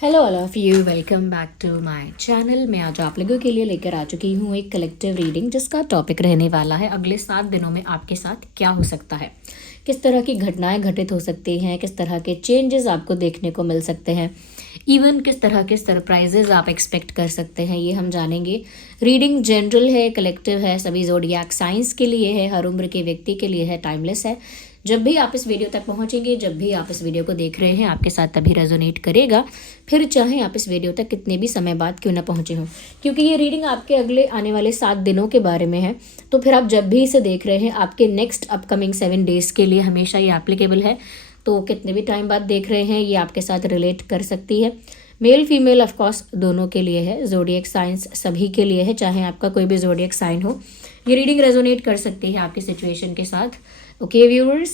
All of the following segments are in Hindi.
Hello all of you, welcome back to my channel. मैं आज आप लोगों के लिए लेकर आ चुकी हूँ एक कलेक्टिव रीडिंग जिसका टॉपिक रहने वाला है अगले 7 दिनों में आपके साथ क्या हो सकता है, किस तरह की घटनाएं घटित हो सकती हैं, किस तरह के चेंजेस आपको देखने को मिल सकते हैं, इवन किस तरह के सरप्राइजेज आप एक्सपेक्ट कर सकते हैं, ये हम जानेंगे। रीडिंग जनरल है, कलेक्टिव है, सभी ज़ोडिएक साइंस के लिए है, हर उम्र के व्यक्ति के लिए है, टाइमलेस है। जब भी आप इस वीडियो तक पहुंचेंगे, जब भी आप इस वीडियो को देख रहे हैं, आपके साथ तभी रेजोनेट करेगा, फिर चाहे आप इस वीडियो तक कितने भी समय बाद क्यों ना पहुंचे हों, क्योंकि ये रीडिंग आपके अगले आने वाले 7 दिनों के बारे में है। तो फिर आप जब भी इसे देख रहे हैं, आपके नेक्स्ट अपकमिंग 7 डेज के लिए हमेशा ये एप्लीकेबल है। तो कितने भी टाइम बाद देख रहे हैं, ये आपके साथ रिलेट कर सकती है। मेल फीमेल ऑफकोर्स दोनों के लिए है, ज़ोडिएक साइंस सभी के लिए है, चाहे आपका कोई भी ज़ोडिएक साइन हो, ये रीडिंग रेजोनेट कर सकती है आपकी सिचुएशन के साथ। ओके व्यूअर्स,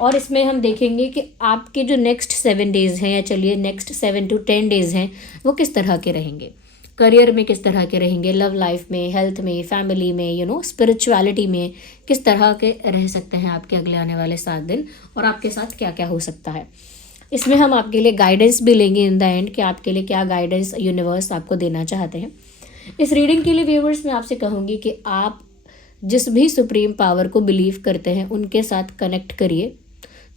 और इसमें हम देखेंगे कि आपके जो नेक्स्ट 7 डेज हैं, या चलिए नेक्स्ट 7 to 10 डेज हैं, वो किस तरह के रहेंगे, करियर में किस तरह के रहेंगे, लव लाइफ में, हेल्थ में, फैमिली में, स्पिरिचुअलिटी में किस तरह के रह सकते हैं आपके अगले आने वाले 7 दिन, और आपके साथ क्या क्या हो सकता है। इसमें हम आपके लिए गाइडेंस भी लेंगे इन द एंड कि आपके लिए क्या गाइडेंस यूनिवर्स आपको देना चाहते हैं। इस रीडिंग के लिए व्यूअर्स मैं आपसे कहूँगी कि आप जिस भी सुप्रीम पावर को बिलीव करते हैं उनके साथ कनेक्ट करिए,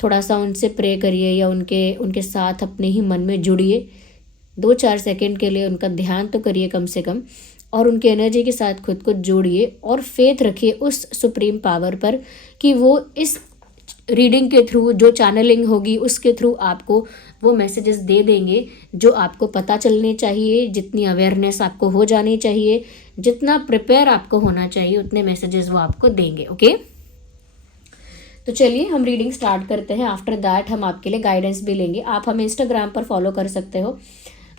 थोड़ा सा उनसे प्रे करिए, या उनके साथ अपने ही मन में जुड़िए। 2-4 सेकंड के लिए उनका ध्यान तो करिए कम से कम, और उनकी एनर्जी के साथ खुद को जोड़िए और फेथ रखिए उस सुप्रीम पावर पर कि वो इस रीडिंग के थ्रू, जो चैनलिंग होगी उसके थ्रू आपको वो मैसेजेस दे देंगे जो आपको पता चलने चाहिए, जितनी अवेयरनेस आपको हो जानी चाहिए, जितना प्रिपेयर आपको होना चाहिए, उतने मैसेजेस वो आपको देंगे। ओके, तो चलिए हम रीडिंग स्टार्ट करते हैं। आफ्टर दैट हम आपके लिए गाइडेंस भी लेंगे। आप हमें इंस्टाग्राम पर फॉलो कर सकते हो।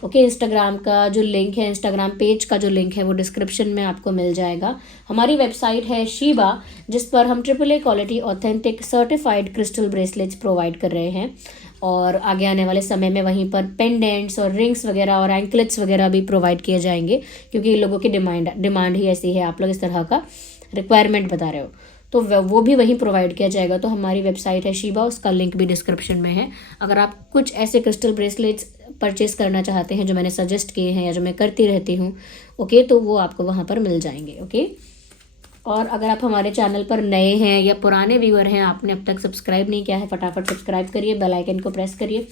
ओके, इंस्टाग्राम का जो लिंक है, इंस्टाग्राम पेज का जो लिंक है, वो डिस्क्रिप्शन में आपको मिल जाएगा। हमारी वेबसाइट है शीबा, जिस पर हम AAA quality authentic certified crystal bracelets provide कर रहे हैं, और आगे आने वाले समय में वहीं पर पेंडेंट्स और रिंग्स वगैरह और एंकलेट्स वगैरह भी प्रोवाइड किए जाएंगे, क्योंकि लोगों की डिमांड ही ऐसी है, आप लोग इस तरह का रिक्वायरमेंट बता रहे हो, तो वो भी वहीं प्रोवाइड किया जाएगा। तो हमारी वेबसाइट है शीबा, उसका लिंक भी डिस्क्रिप्शन में है। अगर आप कुछ ऐसे क्रिस्टल ब्रेसलेट्स परचेज करना चाहते हैं जो मैंने सजेस्ट किए हैं या जो मैं करती रहती हूँ, ओके, तो वो आपको वहाँ पर मिल जाएंगे। ओके, और अगर आप हमारे चैनल पर नए हैं या पुराने व्यूअर हैं, आपने अब तक सब्सक्राइब नहीं किया है, फटाफट सब्सक्राइब करिए, बेल आइकन को प्रेस करिए,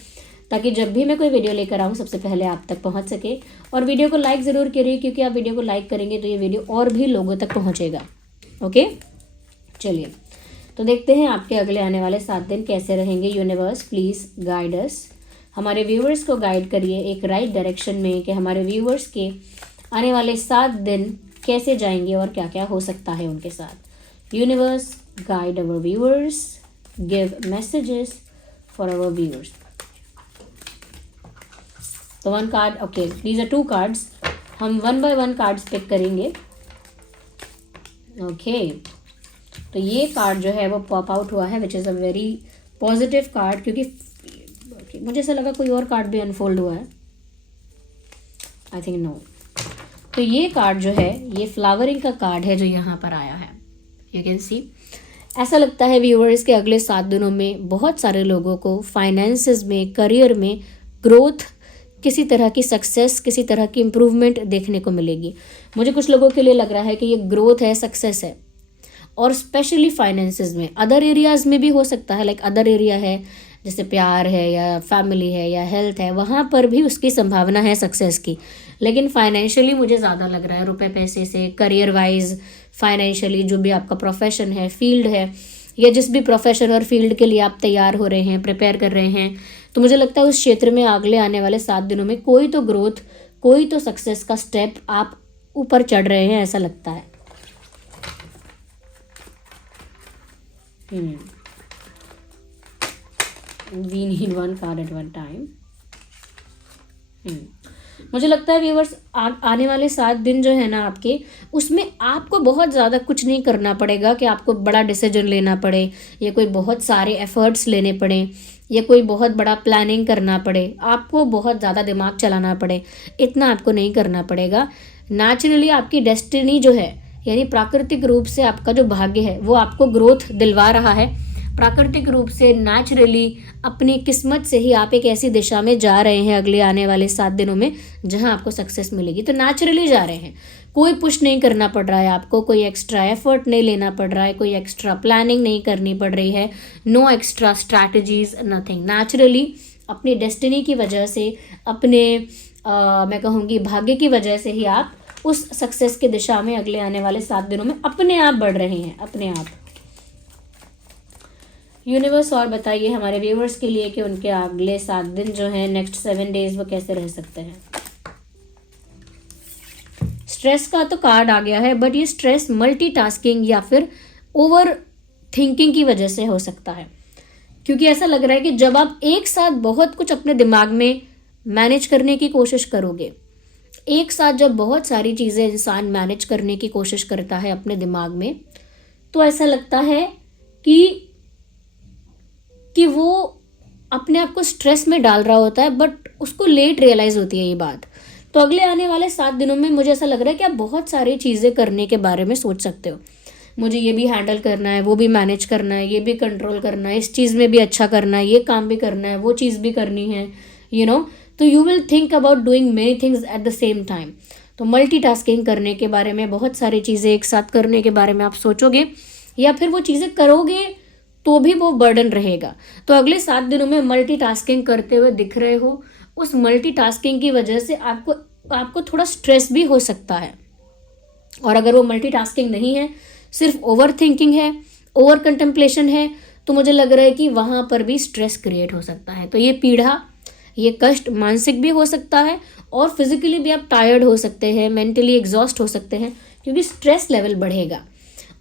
ताकि जब भी मैं कोई वीडियो लेकर आऊँ सबसे पहले आप तक पहुँच सके। और वीडियो को लाइक ज़रूर करिए, क्योंकि आप वीडियो को लाइक करेंगे तो ये वीडियो और भी लोगों तक पहुँचेगा। ओके, चलिए तो देखते हैं आपके अगले आने वाले 7 दिन कैसे रहेंगे। यूनिवर्स प्लीज़ गाइड अस, हमारे व्यूअर्स को गाइड करिए एक राइट डायरेक्शन में, कि हमारे व्यूअर्स के आने वाले 7 दिन कैसे जाएंगे और क्या क्या हो सकता है उनके साथ। Universe guide our viewers, give messages for our viewers. तो 1 card, okay, these are 2 cards, हम 1 by 1 कार्ड्स पिक करेंगे। ओके, तो ये कार्ड जो है वो पॉप आउट हुआ है, which is a very positive card, क्योंकि मुझे ऐसा लगा कोई और कार्ड भी अनफोल्ड हुआ है, आई थिंक नो। तो ये कार्ड जो है, ये फ्लावरिंग का कार्ड है जो यहाँ पर आया है, यू कैन सी। ऐसा लगता है व्यूअर्स के अगले 7 दिनों में बहुत सारे लोगों को फाइनेंसेस में, करियर में ग्रोथ, किसी तरह की सक्सेस, किसी तरह की इम्प्रूवमेंट देखने को मिलेगी। मुझे कुछ लोगों के लिए लग रहा है कि ये ग्रोथ है, सक्सेस है, और स्पेशली फाइनेंसेस में। अदर एरियाज़ में भी हो सकता है, लाइक अदर एरिया है जैसे प्यार है या फैमिली है या हेल्थ है, वहाँ पर भी उसकी संभावना है सक्सेस की। लेकिन फाइनेंशियली मुझे ज़्यादा लग रहा है, रुपए पैसे से, करियर वाइज, फाइनेंशियली, जो भी आपका प्रोफेशन है, फील्ड है, या जिस भी प्रोफेशन और फील्ड के लिए आप तैयार हो रहे हैं, प्रिपेयर कर रहे हैं, तो मुझे लगता है उस क्षेत्र में अगले आने वाले 7 दिनों में कोई तो ग्रोथ, कोई तो सक्सेस का स्टेप आप ऊपर चढ़ रहे हैं, ऐसा लगता है। We need 1 card at one time. मुझे लगता है व्यूअर्स आने वाले 7 दिन जो है ना आपके, उसमें आपको बहुत ज़्यादा कुछ नहीं करना पड़ेगा कि आपको बड़ा डिसीजन लेना पड़े, या कोई बहुत सारे एफर्ट्स लेने पड़े, या कोई बहुत बड़ा प्लानिंग करना पड़े, आपको बहुत ज़्यादा दिमाग चलाना पड़े, इतना आपको नहीं करना पड़ेगा। नेचुरली आपकी डेस्टिनी जो है, यानी प्राकृतिक रूप से आपका जो भाग्य है, वो आपको ग्रोथ दिलवा रहा है, प्राकृतिक रूप से नेचुरली अपनी किस्मत से ही आप एक ऐसी दिशा में जा रहे हैं अगले आने वाले 7 दिनों में जहां आपको सक्सेस मिलेगी। तो नेचुरली जा रहे हैं, कोई पुश नहीं करना पड़ रहा है आपको, कोई एक्स्ट्रा एफर्ट नहीं लेना पड़ रहा है, कोई एक्स्ट्रा प्लानिंग नहीं करनी पड़ रही है, no extra strategies, nothing. Naturally अपनी डेस्टिनी की वजह से, अपने मैं कहूँगी भाग्य की वजह से ही आप उस सक्सेस की दिशा में अगले आने वाले 7 दिनों में अपने आप बढ़ रहे हैं, अपने आप। यूनिवर्स और बताइए हमारे व्यूअर्स के लिए कि उनके अगले 7 दिन जो हैं, नेक्स्ट 7 डेज, वो कैसे रह सकते हैं। स्ट्रेस का तो कार्ड आ गया है, बट ये स्ट्रेस मल्टीटास्किंग या फिर ओवर थिंकिंग की वजह से हो सकता है, क्योंकि ऐसा लग रहा है कि जब आप एक साथ बहुत कुछ अपने दिमाग में मैनेज करने की कोशिश करोगे, एक साथ जब बहुत सारी चीज़ें इंसान मैनेज करने की कोशिश करता है अपने दिमाग में, तो ऐसा लगता है कि वो अपने आप को स्ट्रेस में डाल रहा होता है, बट उसको लेट रियलाइज होती है ये बात। तो अगले आने वाले 7 दिनों में मुझे ऐसा लग रहा है कि आप बहुत सारी चीज़ें करने के बारे में सोच सकते हो। मुझे ये भी हैंडल करना है, वो भी मैनेज करना है, ये भी कंट्रोल करना है, इस चीज़ में भी अच्छा करना है, ये काम भी करना है, वो चीज़ भी करनी है, यू नो। तो you will think about doing many things at the same time. तो मल्टीटास्किंग करने के बारे में, बहुत सारी चीज़ें एक साथ करने के बारे में आप सोचोगे, या फिर वो चीज़ें करोगे तो भी वो बर्डन रहेगा। तो अगले 7 दिनों में मल्टीटास्किंग करते हुए दिख रहे हो, उस मल्टीटास्किंग की वजह से आपको थोड़ा स्ट्रेस भी हो सकता है। और अगर वो मल्टीटास्किंग नहीं है, सिर्फ ओवर थिंकिंग है, ओवर कंटेम्पलेशन है, तो मुझे लग रहा है कि वहाँ पर भी स्ट्रेस क्रिएट हो सकता है। तो ये पीड़ा, ये कष्ट मानसिक भी हो सकता है, और फिजिकली भी आप टायर्ड हो सकते हैं, मेंटली एग्जॉस्ट हो सकते हैं, क्योंकि स्ट्रेस लेवल बढ़ेगा।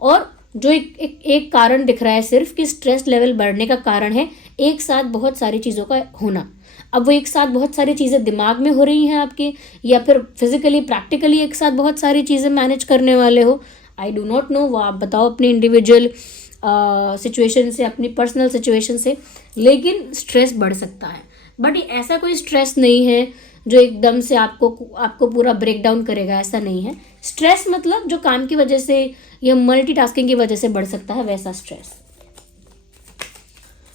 और जो एक कारण दिख रहा है सिर्फ कि स्ट्रेस लेवल बढ़ने का कारण है एक साथ बहुत सारी चीज़ों का होना। अब वो एक साथ बहुत सारी चीज़ें दिमाग में हो रही हैं आपके, या फिर फिजिकली प्रैक्टिकली एक साथ बहुत सारी चीज़ें मैनेज करने वाले हो, आई डू नॉट नो। वो आप बताओ अपनी इंडिविजुअल सिचुएशन से, अपनी पर्सनल सिचुएशन से, लेकिन स्ट्रेस बढ़ सकता है। बट ये ऐसा कोई स्ट्रेस नहीं है जो एकदम से आपको पूरा ब्रेक डाउन करेगा, ऐसा नहीं है। स्ट्रेस मतलब जो काम की वजह से या मल्टीटास्किंग की वजह से बढ़ सकता है, वैसा स्ट्रेस।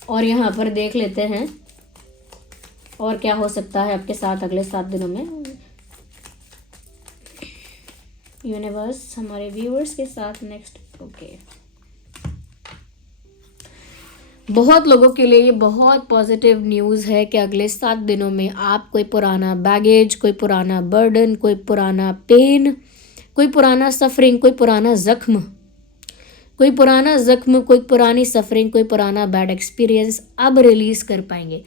और यहाँ पर देख लेते हैं और क्या हो सकता है आपके साथ अगले 7 दिनों में। यूनिवर्स हमारे व्यूअर्स के साथ नेक्स्ट, ओके। बहुत लोगों के लिए ये बहुत पॉजिटिव न्यूज़ है कि अगले 7 दिनों में आप कोई पुराना बैगेज, कोई पुराना बर्डन, कोई पुराना पेन, कोई पुराना सफरिंग, कोई पुराना ज़ख्म, कोई पुरानी सफरिंग, कोई पुराना बैड एक्सपीरियंस अब रिलीज़ कर पाएंगे।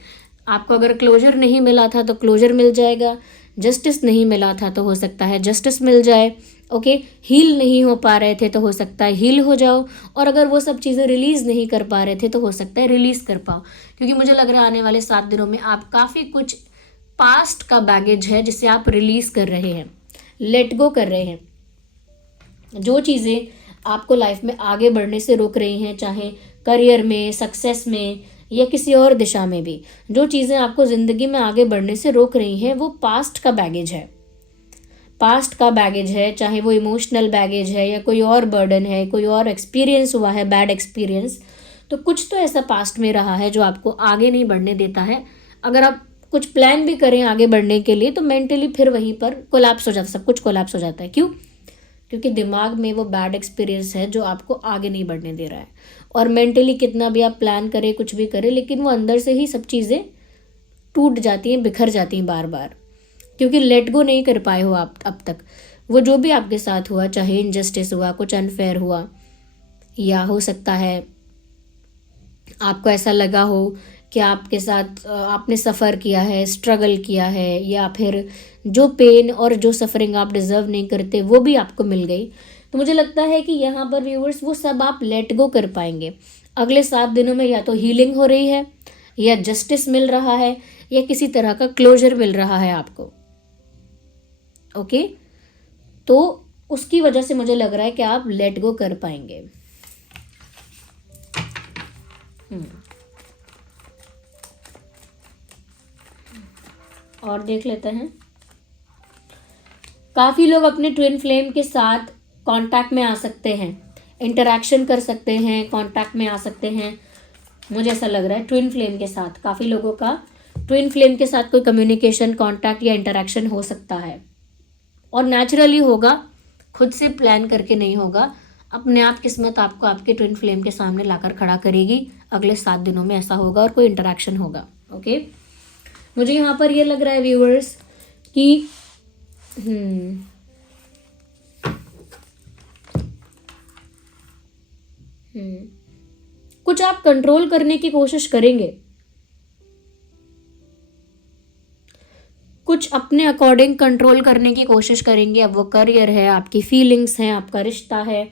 आपको अगर क्लोजर नहीं मिला था तो क्लोजर मिल जाएगा, जस्टिस नहीं मिला था तो हो सकता है जस्टिस मिल जाए, ओके। हील नहीं हो पा रहे थे तो हो सकता है हील हो जाओ, और अगर वो सब चीज़ें रिलीज़ नहीं कर पा रहे थे तो हो सकता है रिलीज़ कर पाओ। क्योंकि मुझे लग रहा है आने वाले 7 दिनों में आप काफ़ी कुछ पास्ट का बैगेज है जिसे आप रिलीज़ कर रहे हैं, लेट गो कर रहे हैं। जो चीज़ें आपको लाइफ में आगे बढ़ने से रोक रही हैं, चाहे करियर में, सक्सेस में, या किसी और दिशा में भी, जो चीज़ें आपको ज़िंदगी में आगे बढ़ने से रोक रही हैं, वो पास्ट का बैगेज है। पास्ट का बैगेज है, चाहे वो इमोशनल बैगेज है या कोई और बर्डन है, कोई और एक्सपीरियंस हुआ है, बैड एक्सपीरियंस। तो कुछ तो ऐसा पास्ट में रहा है जो आपको आगे नहीं बढ़ने देता है। अगर आप कुछ प्लान भी करें आगे बढ़ने के लिए तो मेंटली फिर वहीं पर कोलैप्स हो जाता है, सब कुछ कोलैप्स हो जाता है। क्यों? क्योंकि दिमाग में वो बैड एक्सपीरियंस है जो आपको आगे नहीं बढ़ने दे रहा है। और मेंटली कितना भी आप प्लान करें, कुछ भी करें, लेकिन वो अंदर से ही सब चीज़ें टूट जाती हैं, बिखर जाती हैं बार बार, क्योंकि लेट गो नहीं कर पाए हो आप अब तक। वो जो भी आपके साथ हुआ, चाहे इनजस्टिस हुआ, कुछ अनफेयर हुआ, या हो सकता है आपको ऐसा लगा हो कि आपके साथ आपने सफ़र किया है, स्ट्रगल किया है, या फिर जो पेन और जो सफरिंग आप डिज़र्व नहीं करते वो भी आपको मिल गई। तो मुझे लगता है कि यहाँ पर व्यूअर्स वो सब आप लेट गो कर पाएंगे अगले 7 दिनों में। या तो हीलिंग हो रही है, या जस्टिस मिल रहा है, या किसी तरह का क्लोजर मिल रहा है आपको, ओके। तो उसकी वजह से मुझे लग रहा है कि आप लेट गो कर पाएंगे। और देख लेते हैं, काफ़ी लोग अपने ट्विन फ्लेम के साथ कांटेक्ट में आ सकते हैं, इंटरेक्शन कर सकते हैं, कांटेक्ट में आ सकते हैं। मुझे ऐसा लग रहा है ट्विन फ्लेम के साथ काफ़ी लोगों का ट्विन फ्लेम के साथ कोई कम्युनिकेशन, कांटेक्ट या इंटरेक्शन हो सकता है, और नेचुरली होगा, खुद से प्लान करके नहीं होगा। अपने आप किस्मत आपको आपके ट्विन फ्लेम के सामने लाकर खड़ा करेगी। अगले 7 दिनों में ऐसा होगा और कोई इंटरेक्शन होगा। ओके, मुझे यहाँ पर ये लग रहा है व्यूअर्स कि कुछ आप कंट्रोल करने की कोशिश करेंगे, कुछ अपने अकॉर्डिंग कंट्रोल करने की कोशिश करेंगे। अब वो करियर है, आपकी फीलिंग्स हैं, आपका रिश्ता है,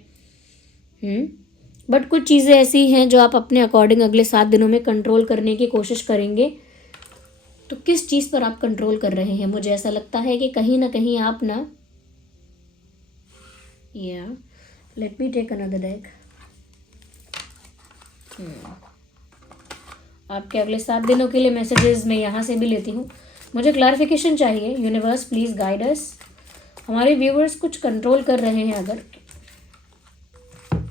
बट कुछ चीज़ें ऐसी हैं जो आप अपने अकॉर्डिंग अगले 7 दिनों में कंट्रोल करने की कोशिश करेंगे। तो किस चीज़ पर आप कंट्रोल कर रहे हैं? मुझे ऐसा लगता है कि कहीं ना कहीं आप ना, या let me take another deck. आपके अगले 7 दिनों के लिए मैसेजेस मैं यहाँ से भी लेती हूँ। मुझे क्लैरिफिकेशन चाहिए। Universe please guide us. हमारे व्यूवर्स कुछ कंट्रोल कर रहे हैं अगर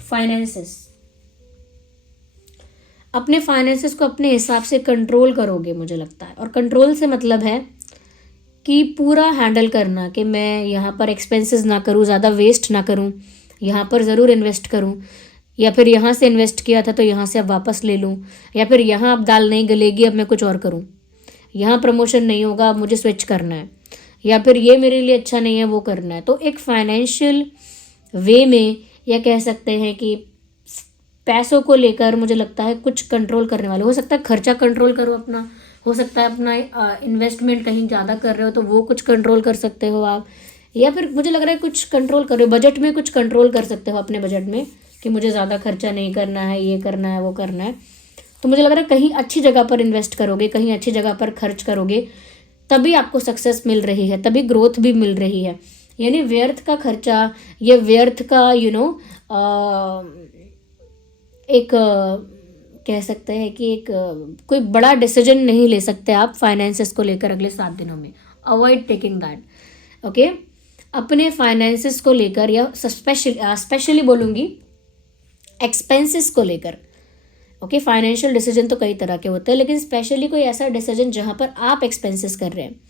फाइनेंसेस, अपने फाइनेंसेस को अपने हिसाब से कंट्रोल करोगे मुझे लगता है। और कंट्रोल से मतलब है कि पूरा हैंडल करना, कि मैं यहाँ पर एक्सपेंसेस ना करूँ, ज़्यादा वेस्ट ना करूँ, यहाँ पर ज़रूर इन्वेस्ट करूँ, या फिर यहाँ से इन्वेस्ट किया था तो यहाँ से अब वापस ले लूँ, या फिर यहाँ अब दाल नहीं गलेगी अब मैं कुछ और करूँ, यहाँ प्रमोशन नहीं होगा अब मुझे स्विच करना है, या फिर ये मेरे लिए अच्छा नहीं है वो करना है। तो एक फाइनेंशियल वे में, या कह सकते हैं कि पैसों को लेकर मुझे लगता है कुछ कंट्रोल करने वाले। हो सकता है खर्चा कंट्रोल करो अपना, हो सकता है अपना इन्वेस्टमेंट कहीं ज़्यादा कर रहे हो तो वो कुछ कंट्रोल कर सकते हो आप, या फिर मुझे लग रहा है कुछ कंट्रोल कर रहे हो, बजट में कुछ कंट्रोल कर सकते हो अपने बजट में, कि मुझे ज़्यादा खर्चा नहीं करना है, ये करना है वो करना है। तो मुझे लग रहा है कहीं अच्छी जगह पर इन्वेस्ट करोगे, कहीं अच्छी जगह पर खर्च करोगे, तभी आपको सक्सेस मिल रही है, तभी ग्रोथ भी मिल रही है। यानी व्यर्थ का खर्चा, ये व्यर्थ का एक कह सकते हैं कि एक कोई बड़ा डिसीजन नहीं ले सकते आप फाइनेंसेस को लेकर अगले 7 दिनों में। Avoid taking that. ओके, अपने फाइनेंसेस को लेकर, या स्पेशली बोलूँगी एक्सपेंसेस को लेकर। ओके, फाइनेंशियल डिसीजन तो कई तरह के होते हैं, लेकिन स्पेशली कोई ऐसा डिसीजन जहाँ पर आप एक्सपेंसेस कर रहे हैं,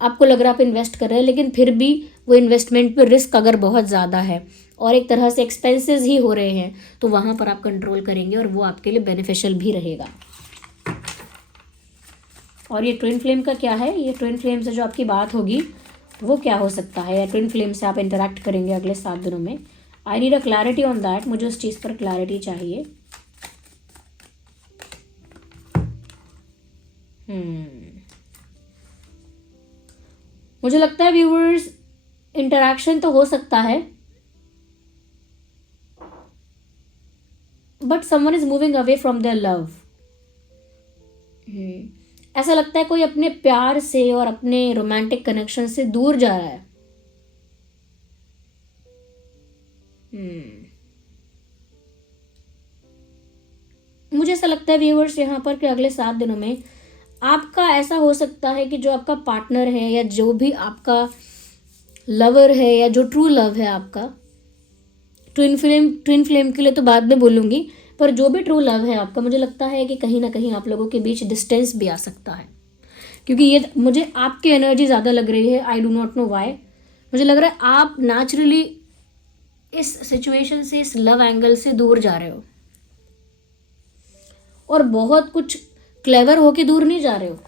आपको लग रहा है आप इन्वेस्ट कर रहे हैं, लेकिन फिर भी वो इन्वेस्टमेंट पे रिस्क अगर बहुत ज़्यादा है और एक तरह से एक्सपेंसेस ही हो रहे हैं, तो वहाँ पर आप कंट्रोल करेंगे और वो आपके लिए बेनिफिशियल भी रहेगा। और ये ट्विन फ्लेम का क्या है? ये ट्विन फ्लेम से जो आपकी बात होगी वो क्या हो सकता है, या ट्विन फ्लेम से आप इंटरेक्ट करेंगे अगले 7 दिनों में। I need a clarity on that. मुझे उस चीज़ पर क्लैरिटी चाहिए। मुझे लगता है व्यूअर्स इंटरेक्शन तो हो सकता है, but someone is moving away from their love. ऐसा लगता है कोई अपने प्यार से और अपने रोमांटिक कनेक्शन से दूर जा रहा है। मुझे ऐसा लगता है व्यूअर्स यहाँ पर कि अगले 7 दिनों में आपका ऐसा हो सकता है कि जो आपका पार्टनर है, या जो भी आपका लवर है, या जो ट्रू लव है आपका, ट्विन फ्लेम के लिए तो बाद में बोलूँगी, पर जो भी ट्रू लव है आपका, मुझे लगता है कि कहीं ना कहीं आप लोगों के बीच डिस्टेंस भी आ सकता है। क्योंकि ये मुझे आपकी एनर्जी ज़्यादा लग रही है। I do not know why. मुझे लग रहा है आप नेचुरली इस सिचुएशन से, इस लव एंगल से दूर जा रहे हो, और बहुत कुछ क्लेवर होके दूर नहीं जा रहे हो।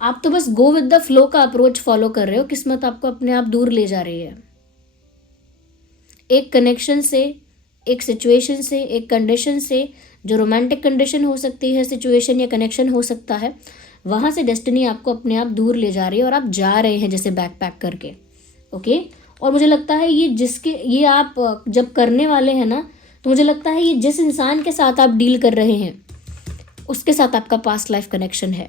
आप तो बस गो विद द फ्लो का अप्रोच फॉलो कर रहे हो। किस्मत आपको अपने आप दूर ले जा रही है, एक कनेक्शन से, एक सिचुएशन से, एक कंडीशन से, जो रोमांटिक कंडीशन हो सकती है, सिचुएशन या कनेक्शन हो सकता है, वहाँ से डेस्टिनी आपको अपने आप दूर ले जा रही है और आप जा रहे हैं जैसे बैक पैक करके। ओके, और मुझे लगता है ये आप जब करने वाले हैं ना, तो मुझे लगता है ये जिस इंसान के साथ आप डील कर रहे हैं उसके साथ आपका पास्ट लाइफ कनेक्शन है।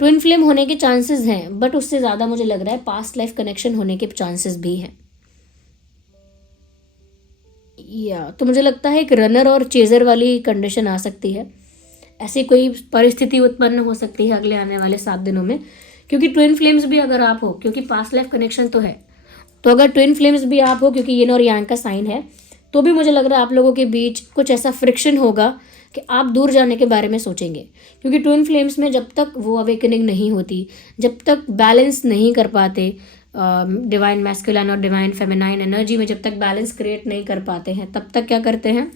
ट्विन फ्लेम होने के चांसेस हैं, बट उससे ज़्यादा मुझे लग रहा है पास्ट लाइफ कनेक्शन होने के चांसेस भी हैं। तो मुझे लगता है एक रनर और चेजर वाली कंडीशन आ सकती है। ऐसी कोई परिस्थिति उत्पन्न हो सकती है अगले आने वाले 7 दिनों में, क्योंकि ट्विन फ्लेम्स भी अगर आप हो, क्योंकि पास्ट लाइफ कनेक्शन तो है, तो अगर ट्विन फ्लेम्स भी आप हो, क्योंकि यिन और यांग का साइन है, तो भी मुझे लग रहा है आप लोगों के बीच कुछ ऐसा फ्रिक्शन होगा कि आप दूर जाने के बारे में सोचेंगे, क्योंकि ट्विन फ्लेम्स में जब तक वो अवेकनिंग नहीं होती, जब तक बैलेंस नहीं कर पाते, डिवाइन मैस्कुलिन और डिवाइन फेमिनाइन एनर्जी में जब तक बैलेंस क्रिएट नहीं कर पाते हैं, तब तक क्या करते हैं,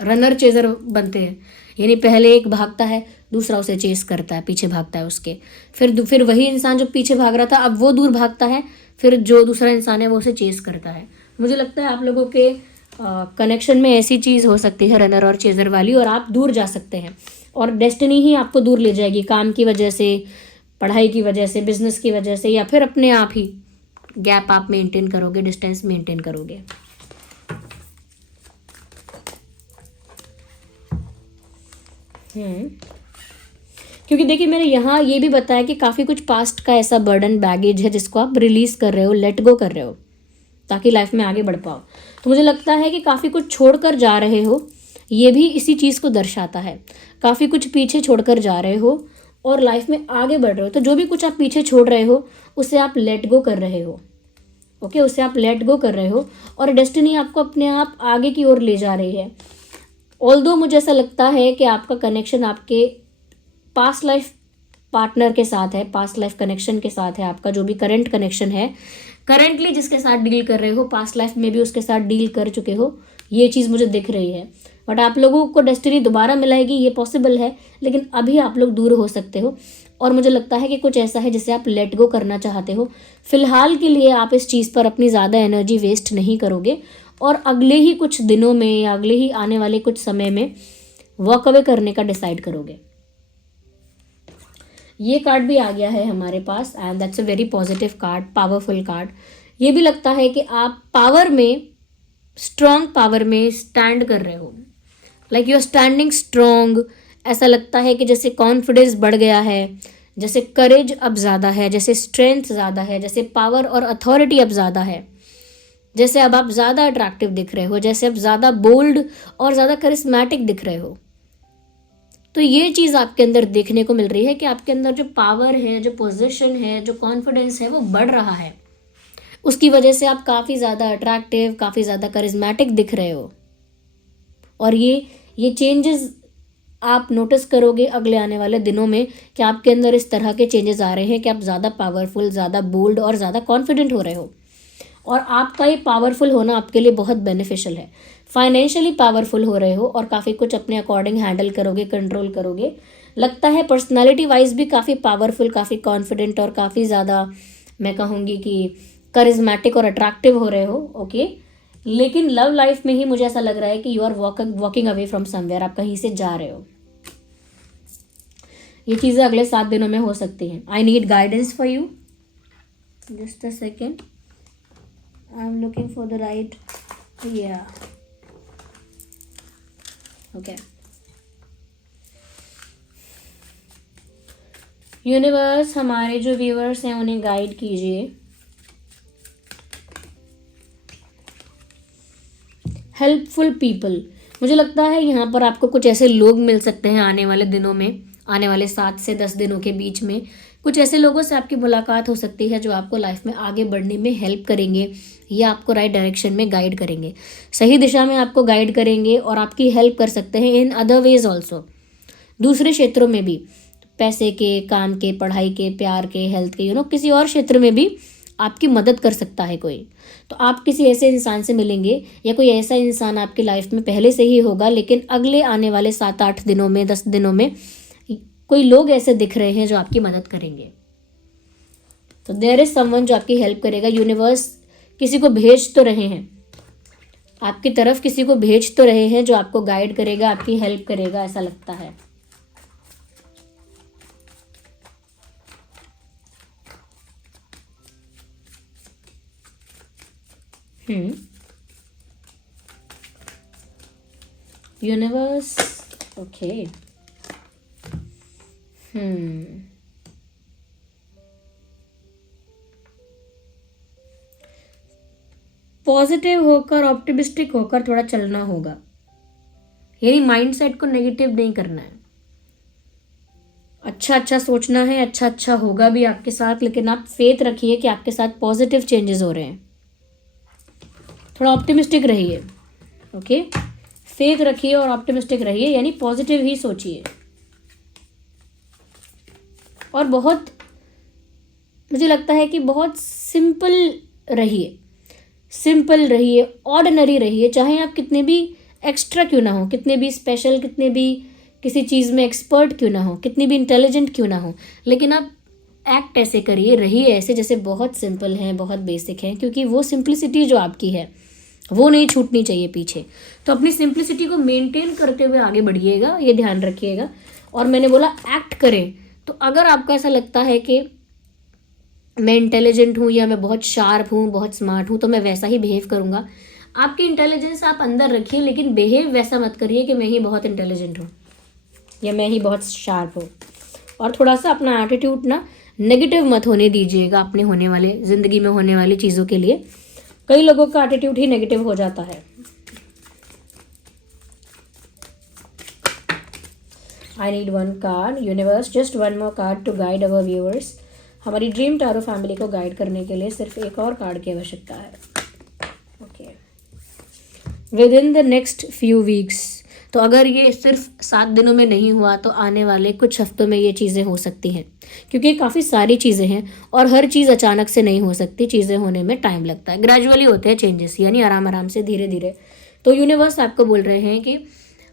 रनर चेजर बनते हैं। यानी पहले एक भागता है, दूसरा उसे चेस करता है, पीछे भागता है उसके, फिर वही इंसान जो पीछे भाग रहा था अब वो दूर भागता है, फिर जो दूसरा इंसान है वो उसे चेस करता है। मुझे लगता है आप लोगों के कनेक्शन में ऐसी चीज़ हो सकती है रनर और चेजर वाली, और आप दूर जा सकते हैं और डेस्टिनी ही आपको दूर ले जाएगी, काम की वजह से, पढ़ाई की वजह से, बिजनेस की वजह से, या फिर अपने आप ही गैप आप मेंटेन करोगे, डिस्टेंस मेंटेन करोगे। क्योंकि देखिए मैंने यहाँ ये भी बताया कि काफ़ी कुछ पास्ट का ऐसा बर्डन बैगेज है जिसको आप रिलीज कर रहे हो, लेट गो कर रहे हो, ताकि लाइफ में आगे बढ़ पाओ। तो मुझे लगता है कि काफ़ी कुछ छोड़कर जा रहे हो, ये भी इसी चीज़ को दर्शाता है। काफ़ी कुछ पीछे छोड़कर जा रहे हो और लाइफ में आगे बढ़ रहे हो, तो जो भी कुछ आप पीछे छोड़ रहे हो उसे आप लेट गो कर रहे हो। ओके, उसे आप लेट गो कर रहे हो और डेस्टिनी आपको अपने आप आगे की ओर ले जा रही है। ऑल्दो मुझे ऐसा लगता है कि आपका कनेक्शन आपके पास्ट लाइफ पार्टनर के साथ है, पास्ट लाइफ कनेक्शन के साथ है, आपका जो भी करंट कनेक्शन है, करंटली जिसके साथ डील कर रहे हो, पास्ट लाइफ में भी उसके साथ डील कर चुके हो, ये चीज़ मुझे दिख रही है। बट आप लोगों को डेस्टिनी दोबारा मिलाएगी, ये पॉसिबल है, लेकिन अभी आप लोग दूर हो सकते हो। और मुझे लगता है कि कुछ ऐसा है जिसे आप लेट गो करना चाहते हो। फिलहाल के लिए आप इस चीज़ पर अपनी ज़्यादा एनर्जी वेस्ट नहीं करोगे और अगले ही कुछ दिनों में या अगले ही आने वाले कुछ समय में वॉक अवे करने का डिसाइड करोगे। ये कार्ड भी आ गया है हमारे पास and that's a very positive card, powerful card. ये भी लगता है कि आप पावर में, स्ट्रॉन्ग पावर में स्टैंड कर रहे हो, like you are standing strong. ऐसा लगता है कि जैसे कॉन्फिडेंस बढ़ गया है, जैसे करेज अब ज़्यादा है, जैसे स्ट्रेंथ ज़्यादा है, जैसे पावर और अथॉरिटी अब ज़्यादा है, जैसे अब आप ज़्यादा अट्रैक्टिव दिख रहे हो, जैसे अब ज़्यादा बोल्ड और ज़्यादा करिस्मेटिक दिख रहे हो। तो ये चीज़ आपके अंदर देखने को मिल रही है कि आपके अंदर जो पावर है, जो पोजीशन है, जो कॉन्फिडेंस है, वो बढ़ रहा है। उसकी वजह से आप काफ़ी ज़्यादा अट्रैक्टिव, काफ़ी ज़्यादा करिस्मेटिक दिख रहे हो। और ये चेंजेस आप नोटिस करोगे अगले आने वाले दिनों में कि आपके अंदर इस तरह के चेंजेस आ रहे हैं कि आप ज़्यादा पावरफुल, ज़्यादा बोल्ड और ज़्यादा कॉन्फिडेंट हो रहे हो। और आपका ये पावरफुल होना आपके लिए बहुत बेनिफिशियल है। फाइनेंशियली पावरफुल हो रहे हो और काफ़ी कुछ अपने अकॉर्डिंग हैंडल करोगे, कंट्रोल करोगे। लगता है पर्सनालिटी वाइज भी काफ़ी पावरफुल, काफ़ी कॉन्फिडेंट और काफ़ी ज़्यादा, मैं कहूँगी कि करिज्मेटिक और अट्रैक्टिव हो रहे हो। ओके, लेकिन लव लाइफ में ही मुझे ऐसा लग रहा है कि you are walking away from somewhere, आप कहीं से जा रहे हो। ये चीज़ें अगले 7 दिनों में हो सकती हैं। I need guidance for you, just a second, I am looking for the right, या ओके। यूनिवर्स, हमारे जो व्यूअर्स हैं उन्हें गाइड कीजिए। हेल्पफुल पीपल, मुझे लगता है यहाँ पर आपको कुछ ऐसे लोग मिल सकते हैं आने वाले दिनों में, आने वाले 7 से 10 दिनों के बीच में कुछ ऐसे लोगों से आपकी मुलाकात हो सकती है जो आपको लाइफ में आगे बढ़ने में हेल्प करेंगे या आपको राइट डायरेक्शन में गाइड करेंगे, सही दिशा में आपको गाइड करेंगे और आपकी हेल्प कर सकते हैं इन अदर वेज ऑल्सो, दूसरे क्षेत्रों में भी, पैसे के, काम के, पढ़ाई के, प्यार के, हेल्थ के, किसी और क्षेत्र में भी आपकी मदद कर सकता है कोई। तो आप किसी ऐसे इंसान से मिलेंगे या कोई ऐसा इंसान आपकी लाइफ में पहले से ही होगा, लेकिन अगले आने वाले 7-8 दिनों में, 10 दिनों में कोई लोग ऐसे दिख रहे हैं जो आपकी मदद करेंगे। तो देयर इज समवन जो आपकी हेल्प करेगा। यूनिवर्स किसी को भेज तो रहे हैं, आपकी तरफ किसी को भेज तो रहे हैं जो आपको गाइड करेगा, आपकी हेल्प करेगा, ऐसा लगता है। Universe, okay. पॉजिटिव होकर, ऑप्टिमिस्टिक होकर थोड़ा चलना होगा, यानी माइंडसेट को नेगेटिव नहीं करना है। अच्छा अच्छा सोचना है, अच्छा अच्छा होगा भी आपके साथ, लेकिन आप फेथ रखिए कि आपके साथ पॉजिटिव चेंजेस हो रहे हैं। थोड़ा ऑप्टिमिस्टिक रहिए, ओके। फेक रखिए और ऑप्टिमिस्टिक रहिए, यानी पॉजिटिव ही सोचिए। और बहुत, मुझे लगता है कि बहुत सिंपल रहिए, सिंपल रहिए, ऑर्डिनरी रहिए। चाहे आप कितने भी एक्स्ट्रा क्यों ना हो, कितने भी स्पेशल, कितने भी किसी चीज़ में एक्सपर्ट क्यों ना हो, कितनी भी इंटेलिजेंट क्यों ना हो, लेकिन आप एक्ट ऐसे करिए, रहिए ऐसे जैसे बहुत सिंपल हैं, बहुत बेसिक हैं, क्योंकि वो सिंप्लिसिटी जो आपकी है वो नहीं छूटनी चाहिए पीछे। तो अपनी सिंप्लिसिटी को मेंटेन करते हुए आगे बढ़िएगा, ये ध्यान रखिएगा। और मैंने बोला एक्ट करें, तो अगर आपको ऐसा लगता है कि मैं इंटेलिजेंट हूँ या मैं बहुत शार्प हूँ, बहुत स्मार्ट हूँ, तो मैं वैसा ही बिहेव करूँगा। आपकी इंटेलिजेंस आप अंदर रखिए, लेकिन बिहेव वैसा मत करिए कि मैं ही बहुत इंटेलिजेंट हूँ या मैं ही बहुत शार्प हूँ। और थोड़ा सा अपना एटीट्यूड ना नेगेटिव मत होने दीजिएगा अपने होने वाले, ज़िंदगी में होने वाली चीज़ों के लिए। कई लोगों का एटीट्यूड ही नेगेटिव हो जाता है। I need one card, universe just one more card to guide our viewers. हमारी ड्रीम टारो फैमिली को गाइड करने के लिए सिर्फ एक और कार्ड की आवश्यकता है, okay. With in the next few weeks, तो अगर ये सिर्फ 7 दिनों में नहीं हुआ तो आने वाले कुछ हफ्तों में ये चीज़ें हो सकती हैं, क्योंकि काफ़ी सारी चीज़ें हैं और हर चीज़ अचानक से नहीं हो सकती, चीज़ें होने में टाइम लगता है, ग्रेजुअली होते हैं चेंजेस, यानी आराम आराम से, धीरे धीरे। तो यूनिवर्स आपको बोल रहे हैं कि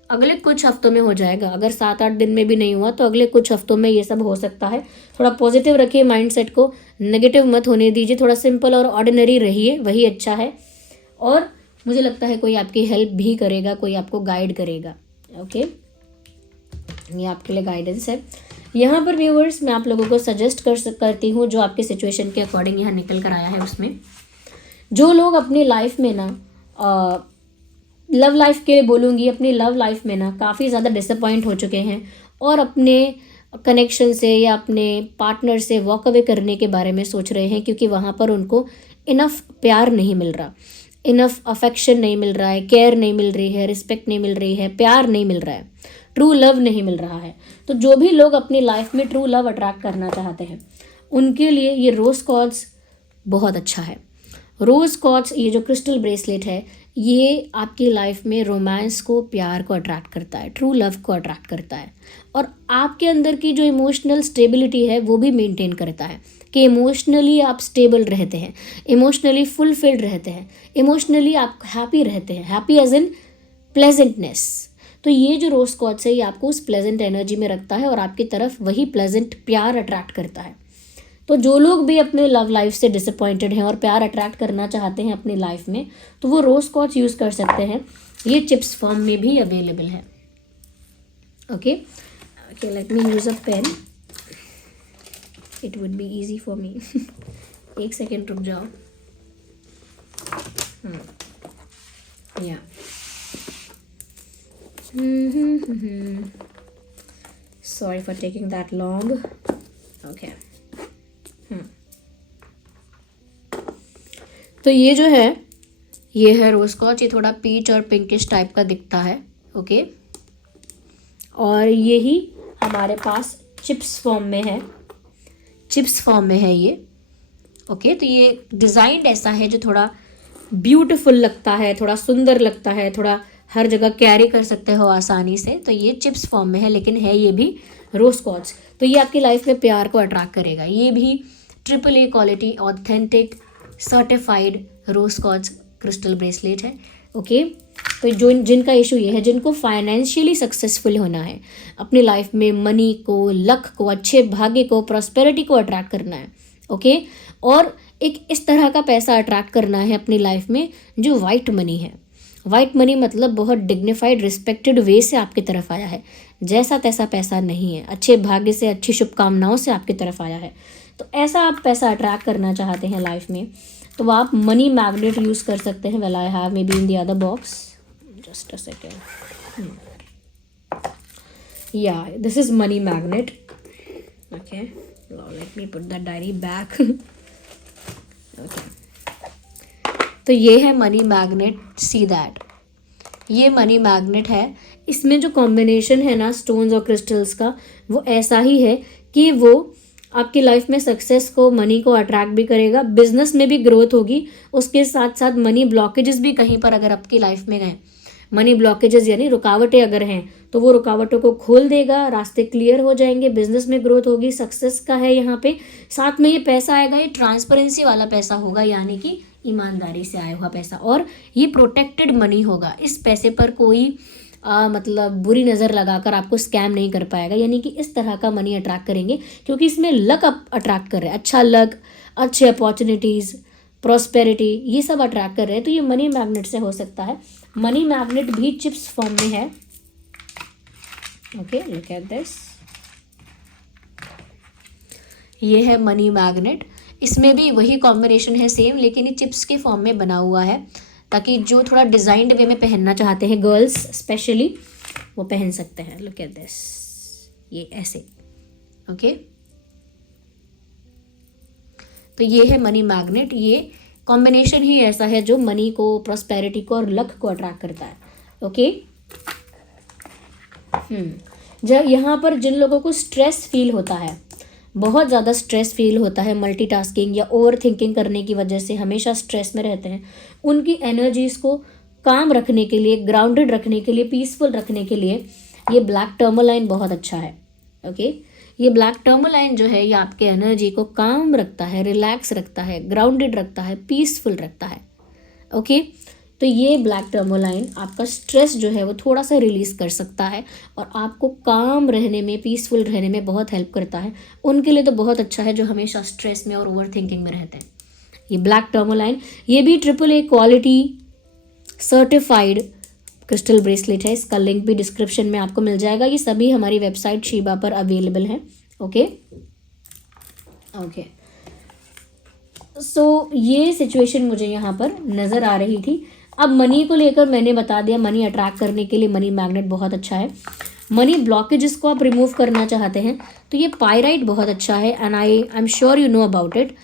अगले कुछ हफ्तों में हो जाएगा। अगर 7-8 दिन में भी नहीं हुआ तो अगले कुछ हफ्तों में ये सब हो सकता है। थोड़ा पॉजिटिव रखिए माइंडसेट को, नेगेटिव मत होने दीजिए, थोड़ा सिंपल और ऑर्डिनरी रहिए, वही अच्छा है। और मुझे लगता है कोई आपकी हेल्प भी करेगा, कोई आपको गाइड करेगा, ओके। ये आपके लिए गाइडेंस है। यहाँ पर व्यूअर्स मैं आप लोगों को सजेस्ट करती हूँ, जो आपके सिचुएशन के अकॉर्डिंग यहाँ निकल कर आया है उसमें। जो लोग अपनी लाइफ में ना लव लाइफ के लिए बोलूँगी, अपनी लव लाइफ में ना काफ़ी ज़्यादा डिसअपॉइंट हो चुके हैं और अपने कनेक्शन से या अपने पार्टनर से वॉक अवे करने के बारे में सोच रहे हैं, क्योंकि वहाँ पर उनको इनफ प्यार नहीं मिल रहा, इनफ अफेक्शन नहीं मिल रहा है, केयर नहीं मिल रही है, रिस्पेक्ट नहीं मिल रही है, प्यार नहीं मिल रहा है, ट्रू लव नहीं मिल रहा है। तो जो भी लोग अपनी लाइफ में ट्रू लव अट्रैक्ट करना चाहते हैं उनके लिए ये रोज़ क्वार्ट्ज बहुत अच्छा है। रोज़ क्वार्ट्ज, ये जो क्रिस्टल ब्रेसलेट है, ये आपकी लाइफ में रोमांस को, प्यार को अट्रैक्ट करता है, ट्रू लव को अट्रैक्ट करता है, और आपके अंदर की जो इमोशनल स्टेबिलिटी है वो भी मेंटेन करता है कि इमोशनली आप स्टेबल रहते हैं, इमोशनली फुलफिल्ड रहते हैं, इमोशनली आप हैप्पी रहते हैं, हैप्पी एज इन प्लेजेंटनेस। तो ये जो रोज़ क्वार्ट्ज है ये आपको उस प्लेजेंट एनर्जी में रखता है और आपकी तरफ वही प्लेजेंट प्यार अट्रैक्ट करता है। तो जो लोग भी अपने लव लाइफ से डिसअपॉइंटेड हैं और प्यार अट्रैक्ट करना चाहते हैं अपनी लाइफ में, तो वो रोज़ क्वार्ट्ज यूज़ कर सकते हैं। ये चिप्स फॉर्म में भी अवेलेबल है, okay. Okay, let me use a pen, it would be easy for me. एक सेकेंड रुक जाओ। या sorry for taking that long, okay. तो ये जो है ये है रोज़ क्वार्ट्ज, ये थोड़ा पीच और पिंकिश टाइप का दिखता है, ओके। और यही हमारे पास चिप्स फॉर्म में है, चिप्स फॉर्म में है ये, ओके। तो ये डिज़ाइन ऐसा है जो थोड़ा ब्यूटीफुल लगता है, थोड़ा सुंदर लगता है, थोड़ा हर जगह कैरी कर सकते हो आसानी से। तो ये चिप्स फॉर्म में है, लेकिन है ये भी रोज़ क्वार्ट्ज। तो ये आपकी लाइफ में प्यार को अट्रैक्ट करेगा। ये भी AAA क्वालिटी ऑथेंटिक सर्टिफाइड रोज़ क्वार्ट्ज क्रिस्टल ब्रेसलेट है, ओके। तो जो जिनका इशू ये है, जिनको फाइनेंशियली सक्सेसफुल होना है, अपनी लाइफ में मनी को, लक को, अच्छे भाग्य को, प्रॉस्पेरिटी को अट्रैक्ट करना है, ओके। और एक इस तरह का पैसा अट्रैक्ट करना है अपनी लाइफ में जो वाइट मनी है। वाइट मनी मतलब बहुत डिग्निफाइड, रिस्पेक्टेड वे से आपकी तरफ आया है, जैसा तैसा पैसा नहीं है, अच्छे भाग्य से, अच्छी शुभकामनाओं से आपकी तरफ आया है। तो ऐसा आप पैसा अट्रैक्ट करना चाहते हैं लाइफ में, तो आप मनी मैग्नेट यूज़ कर सकते हैं। Well I have maybe in the other box, just a second. या this is money magnet, okay. Let me put that diary back, okay. तो ये है मनी मैग्नेट, सी दैट, ये मनी मैग्नेट है। इसमें जो कॉम्बिनेशन है ना स्टोन्स और क्रिस्टल्स का, वो ऐसा ही है कि वो आपकी लाइफ में सक्सेस को, मनी को अट्रैक्ट भी करेगा, बिजनेस में भी ग्रोथ होगी। उसके साथ साथ मनी ब्लॉकेजेस भी कहीं पर अगर आपकी लाइफ में गए, मनी ब्लॉकेजेस यानी रुकावटें अगर हैं, तो वो रुकावटों को खोल देगा, रास्ते क्लियर हो जाएंगे, बिजनेस में ग्रोथ होगी, सक्सेस का है यहाँ पे। साथ में ये पैसा आएगा, ये ट्रांसपेरेंसी वाला पैसा होगा, यानी कि ईमानदारी से आया हुआ पैसा, और ये प्रोटेक्टेड मनी होगा। इस पैसे पर कोई मतलब बुरी नज़र लगाकर आपको स्कैम नहीं कर पाएगा, यानी कि इस तरह का मनी अट्रैक्ट करेंगे, क्योंकि इसमें लक अट्रैक्ट कर रहे हैं, अच्छा लक, अच्छे अपॉर्चुनिटीज़, प्रॉस्पेरिटी, ये सब अट्रैक्ट कर रहे हैं। तो ये मनी मैग्नेट से हो सकता है। मनी मैग्नेट भी चिप्स फॉर्म में है। ओके, लुक एट दिस, ये है मनी मैग्नेट। इसमें भी वही कॉम्बिनेशन है सेम, लेकिन ये चिप्स के फॉर्म में बना हुआ है, ताकि जो थोड़ा डिज़ाइंड वे में पहनना चाहते हैं गर्ल्स स्पेशली, वो पहन सकते हैं। लुक एट दिस, ये ऐसे। ओके, तो ये है मनी मैग्नेट। ये कॉम्बिनेशन ही ऐसा है जो मनी को, प्रॉस्पेरिटी को और लक को अट्रैक्ट करता है। ओके, जब यहाँ पर जिन लोगों को स्ट्रेस फील होता है, बहुत ज़्यादा स्ट्रेस फील होता है, मल्टीटास्किंग या ओवर थिंकिंग करने की वजह से हमेशा स्ट्रेस में रहते हैं, उनकी एनर्जीज़ को काम रखने के लिए, ग्राउंडेड रखने के लिए, पीसफुल रखने के लिए ये ब्लैक टर्मोलाइन बहुत अच्छा है। ओके, ये ब्लैक टर्मोलाइन जो है, ये आपके एनर्जी को काम रखता है, रिलैक्स रखता है, ग्राउंडेड रखता है, पीसफुल रखता है। ओके, तो ये ब्लैक टर्मोलाइन आपका स्ट्रेस जो है वो थोड़ा सा रिलीज़ कर सकता है, और आपको काम रहने में, पीसफुल रहने में बहुत हेल्प करता है। उनके लिए तो बहुत अच्छा है जो हमेशा स्ट्रेस में और ओवर थिंकिंग में रहते हैं। ये ब्लैक टर्मोलाइन, ये भी AAA quality certified crystal bracelet है। इसका लिंक भी डिस्क्रिप्शन में आपको मिल जाएगा। ये सभी हमारी वेबसाइट शीबा पर अवेलेबल है। ओके, सो ये सिचुएशन मुझे यहाँ पर नज़र आ रही थी। अब मनी को लेकर मैंने बता दिया, मनी अट्रैक्ट करने के लिए मनी मैग्नेट बहुत अच्छा है। मनी ब्लॉकेजेस को आप रिमूव करना चाहते हैं तो ये पायराइट बहुत अच्छा है, and I am sure you know about it.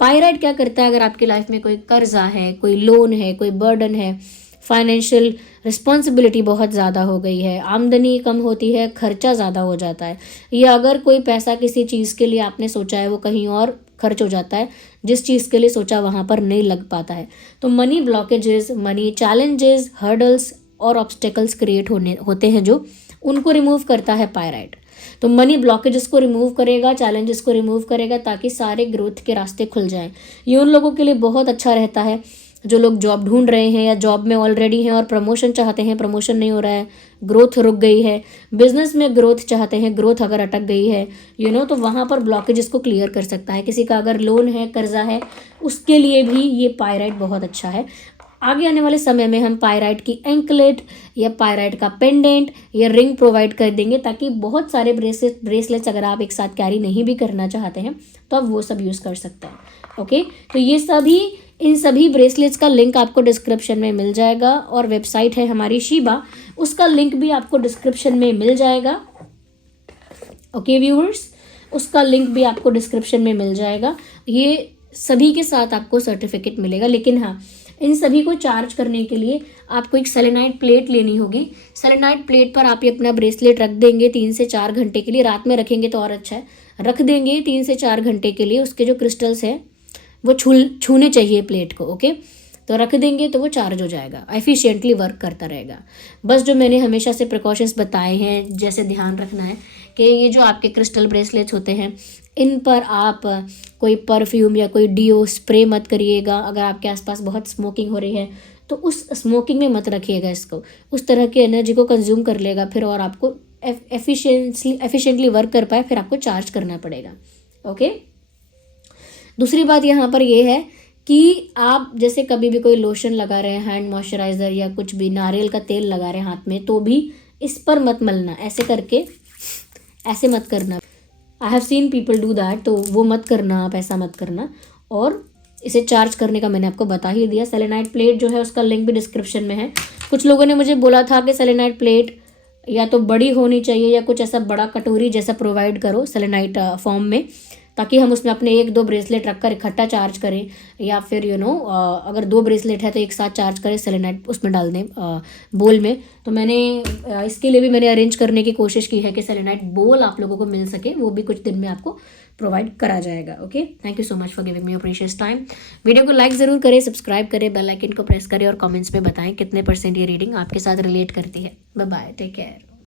Pyrite क्या करता है, अगर आपकी लाइफ में कोई कर्जा है, कोई लोन है, कोई बर्डन है, फाइनेंशियल रिस्पॉन्सिबिलिटी बहुत ज़्यादा हो गई है, आमदनी कम होती है, खर्चा ज़्यादा हो जाता है, या अगर कोई पैसा किसी चीज़ के लिए आपने सोचा है वो कहीं और खर्च हो जाता है, जिस चीज़ के लिए सोचा वहाँ पर नहीं लग पाता है, तो money blockages, money challenges, hurdles और ऑब्स्टेकल्स क्रिएट होते हैं जो उनको रिमूव करता है पायराइट। तो मनी ब्लॉकेजेस को रिमूव करेगा, चैलेंजेस को रिमूव करेगा, ताकि सारे ग्रोथ के रास्ते खुल जाएं। ये उन लोगों के लिए बहुत अच्छा रहता है जो लोग जॉब ढूंढ रहे हैं या जॉब में ऑलरेडी हैं और प्रमोशन चाहते हैं, प्रमोशन नहीं हो रहा है, ग्रोथ रुक गई है, बिजनेस में ग्रोथ चाहते हैं, ग्रोथ अगर अटक गई है तो वहाँ पर ब्लॉकेजेस को क्लियर कर सकता है। किसी का अगर लोन है, कर्जा है, उसके लिए भी ये पायराइट बहुत अच्छा है। आगे आने वाले समय में हम पायराइट की एंकलेट या पायराइट का पेंडेंट या रिंग प्रोवाइड कर देंगे, ताकि बहुत सारे ब्रेसलेट्स अगर आप एक साथ कैरी नहीं भी करना चाहते हैं तो आप वो सब यूज़ कर सकते हैं। ओके, तो ये इन सभी ब्रेसलेट्स का लिंक आपको डिस्क्रिप्शन में मिल जाएगा, और वेबसाइट है हमारी शीबा, उसका लिंक भी आपको डिस्क्रिप्शन में मिल जाएगा। ओके व्यूअर्स, उसका लिंक भी आपको डिस्क्रिप्शन में मिल जाएगा। ये सभी के साथ आपको सर्टिफिकेट मिलेगा, लेकिन हाँ, इन सभी को चार्ज करने के लिए आपको एक सेलेनाइट प्लेट लेनी होगी। सेलेनाइट प्लेट पर आप ये अपना ब्रेसलेट रख देंगे 3 से 4 घंटे के लिए, रात में रखेंगे तो और अच्छा है, रख देंगे 3 से 4 घंटे के लिए। उसके जो क्रिस्टल्स हैं वो छूने चाहिए प्लेट को। ओके, तो रख देंगे तो वो चार्ज हो जाएगा, एफिशिएंटली वर्क करता रहेगा। बस जो मैंने हमेशा से प्रिकॉशंस बताए हैं, जैसे ध्यान रखना है कि ये जो आपके क्रिस्टल ब्रेसलेट्स होते हैं, इन पर आप कोई परफ्यूम या कोई डीओ स्प्रे मत करिएगा। अगर आपके आसपास बहुत स्मोकिंग हो रही है तो उस स्मोकिंग में मत रखिएगा इसको, उस तरह की एनर्जी को कंज्यूम कर लेगा फिर, और आपको एफिशिएंटली वर्क कर पाए फिर आपको चार्ज करना पड़ेगा। ओके, दूसरी बात यहाँ पर ये है कि आप जैसे कभी भी कोई लोशन लगा रहे हैं, हैंड मॉइस्चराइज़र या कुछ भी, नारियल का तेल लगा रहे हैं हाथ में, तो भी इस पर मत मलना, ऐसे करके ऐसे मत करना। I have seen people do that, तो वो मत करना, आप ऐसा मत करना। और इसे चार्ज करने का मैंने आपको बता ही दिया। सेलेनाइट प्लेट जो है उसका लिंक भी डिस्क्रिप्शन में है। कुछ लोगों ने मुझे बोला था कि सेलेनाइट प्लेट या तो बड़ी होनी चाहिए या कुछ ऐसा बड़ा कटोरी जैसा प्रोवाइड करो सेलेनाइट फॉर्म में, ताकि हम उसमें अपने 1-2 ब्रेसलेट रखकर इकट्ठा चार्ज करें, या फिर अगर 2 ब्रेसलेट है तो एक साथ चार्ज करें, सेलेनाइट उसमें डाल दें बोल में। तो मैंने इसके लिए भी मैंने अरेंज करने की कोशिश की है कि सेलेनाइट बोल आप लोगों को मिल सके, वो भी कुछ दिन में आपको प्रोवाइड करा जाएगा। Okay, thank you so much for giving me your precious time. Video को लाइक ज़रूर करें, सब्सक्राइब करें, बेल आइकन को प्रेस करें और कमेंट्स में बताएं कितने % ये रीडिंग आपके साथ रिलेट करती है। Bye bye, take care.